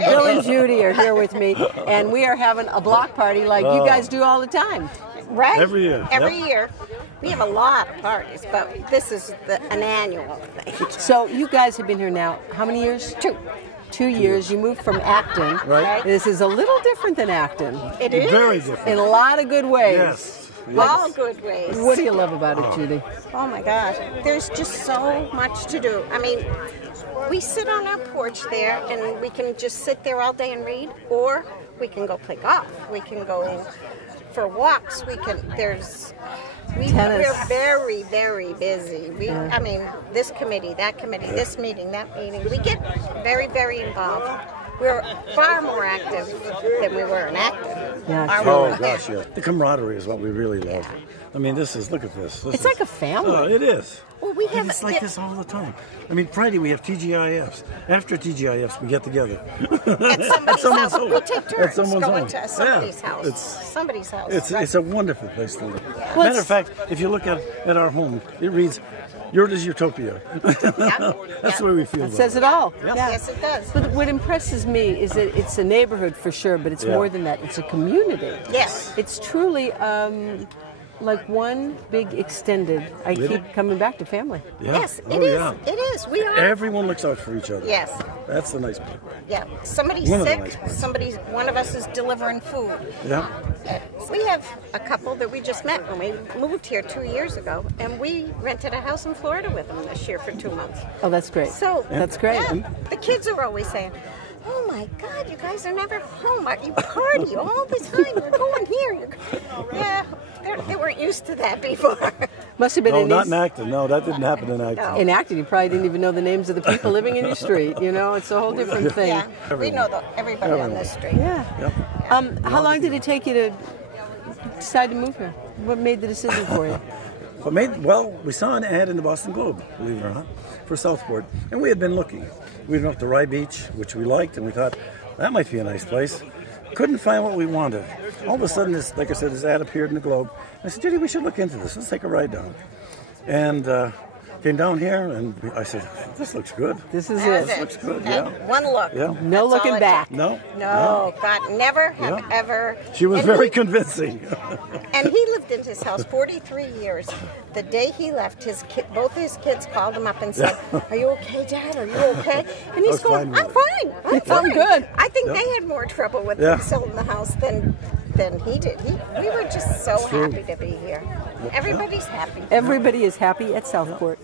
Judy, Bill and Judy are here with me, and we are having a block party like you guys do all the time. Right? Every year. Every year. We have a lot of parties, but this is an annual thing. So you guys have been here now, how many years? 2. 2 years. You moved from Acton. Right. This is a little different than Acton. It is. Very different. In a lot of good ways. Yes. All good ways. What do you love about it, Judy? Oh my God. There's just so much to do. I mean, we sit on our porch there and we can just sit there all day and read, or we can go play golf. We can go for walks. Tennis. We're very, very busy. I mean, this committee, that committee, this meeting, that meeting. We get very, very involved. We're far more active than we were in Acton. Yeah, Oh gosh, yes. The camaraderie is what we really love. I mean, look at this. It's like a family. It is. Well, we have It's like this all the time. I mean, Friday we have TGIFs. After TGIFs, we get together. at somebody's house. home. We take turns someone's going home. to somebody's Yeah. house. Somebody's house. It's a wonderful place to live. Well, Matter of fact, if you look at our home, it reads, "Yours is Utopia." That's the way we feel. It about says it all. Yeah. Yes, it does. But what impresses me is that it's a neighborhood for sure, but it's more than that. It's a community. Yes. It's truly like one big extended. I keep coming back to family. Yeah. Yes, Oh, it is. yeah. It is. We are. Everyone looks out for each other. Yes. That's the nice part. Yeah. Somebody's One of the sick. nice parts. One of us is delivering food. Yeah. We have a couple that we just met when we moved here 2 years ago, and we rented a house in Florida with them this year for 2 months. Oh, that's great. So That's great. Yeah, the kids are always saying, "Oh my God, you guys are never home. You party all the time. You're going here." Yeah, they weren't used to that before. Must have been No, an not easy- in Acton. No, that didn't happen in Acton. No. In Acton, you probably didn't even know the names of the people living in your street. You know, it's a whole different thing. Yeah, we know everybody on this street. Yeah. Yep. How long did it take you to decide to move here? What made the decision for you? Well, we saw an ad in the Boston Globe, believe it or not, for Southport, and we had been looking. We'd been up to Rye Beach, which we liked, and we thought that might be a nice place. Couldn't find what we wanted. All of a sudden, like I said, this ad appeared in the Globe. I said, "Judy, we should look into this. Let's take a ride down." And came down here, and I said, "This looks good. This is That's it. Looks good, And yeah." one look. Yeah. No That's all looking it back. took. No? No, God, never have Yeah. ever. She was and very he- convincing. And he lived in his house 43 years. The day he left, both his kids called him up and said, "Are you okay, Dad? Are you okay?" And he's was going, fine with "I'm it. fine. I'm fine." good. I think they had more trouble with Yeah. selling the house than he did. We were just so true. happy to be here. Everybody's happy. Everybody is happy at Southport.